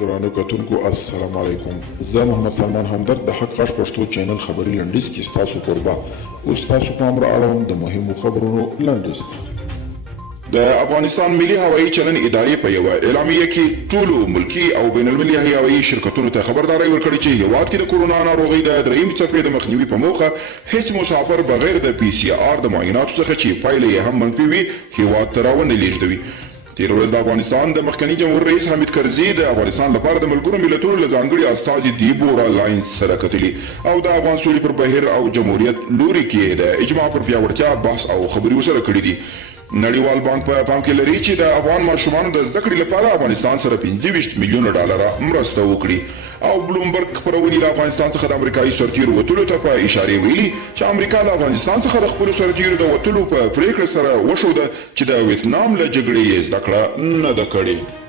ګرانو کتونکو السلام علیکم. زه محمد سلمان همدرد د حق غږ پښتو چینل خبري لنډیز کې ستاسو قربا اوس تاسو پام را اړوم د مهمو خبرونو لنډیز. د افغانستان ملي هوایي چلند ادارې په یوه اعلامیه کې ټولو ملکي او بین المللي هوایي شرکتونو ته خبرداری ورکړې چې هیواد کې د کورونا ناروغۍ د درېیم څپې د مخنیوي په موخه هیڅ مسافر بغیر د PCR د معایناتو څخه چې پایلې یې هم منفي وي هیواد ته راونه لیږدوي. تیر ورځ د افغانستان د مخکني جمهور رئیس حامد کرزي د افغانستان لپاره د ملګرو ملتونو له ځانګړي استازي دیبورا لاینز سره کتلي او د افغان سولې پر بهیر او جمهوریت لوري کې د اجماع پر پیاوړتیا بحث او خبرې ورسره کړي دي. نړیوال بانک په پام کې لري چې د افغان ماشومانو د زده کړې لپاره افغانستان سره 25 میلیونه ډالر مرسته وکړي او بلومبرګ خبرونې له افغانستان څخه د امریکایي سرتیرو وتلو ته په اشاره ویلي چې امریکا له افغانستان څخه د خپلو سرتیرو د وتلو په پریکړه سره وښوده چې د ویتنام له جګړې یې زده کړه نه ده کړې.